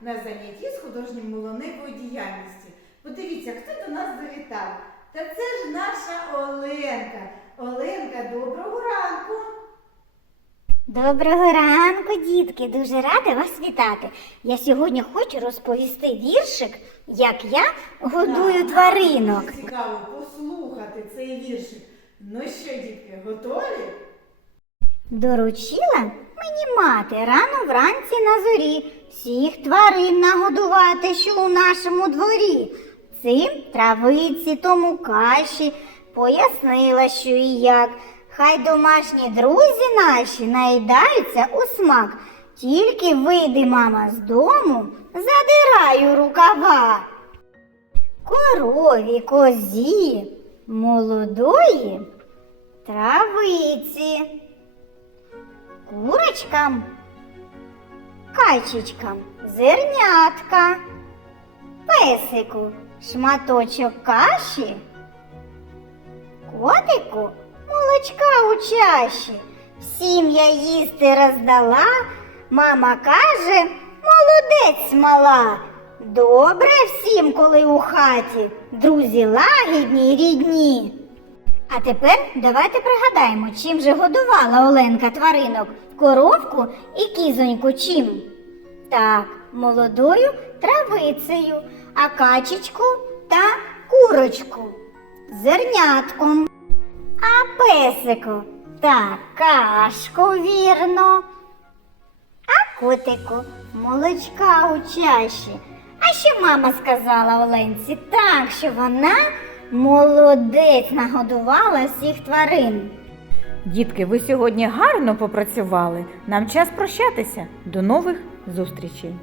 на занятті з художньо-милоневої діяльності. Подивіться, хто до нас завітав. Та це ж наша Оленка. Оленка, доброго ранку. Доброго ранку, дітки! Дуже рада вас вітати. Я сьогодні хочу розповісти віршик, як я годую Так, тваринок. дуже Цікаво послухати цей віршик. Ну що, дітки, готові? Доручила мати рано вранці на зорі всіх тварин нагодувати, що у нашому дворі. Цим травиці, тому каші, пояснила, що і як. Хай домашні друзі наші наїдаються у смак. Тільки вийди, мама, з дому, задираю рукава. Корові, козі, молодої травиці курочкам, качечкам, зернятка, песику, шматочок каші, котику молочка у чаші. Всім я їсти роздала, мама каже, молодець мала. Добре всім, коли у хаті, друзі лагідні рідні. А тепер давайте пригадаємо, чим же годувала Оленка тваринок коровку і кізоньку чим? Так, молодою травицею, а качечку та курочку зернятком. А песику так, кашку вірно. А котику молочка у чаші. А що мама сказала Оленці? Так, що вона молодець нагодувала всіх тварин. Дітки, ви сьогодні гарно попрацювали. Нам час прощатися. До нових зустрічей!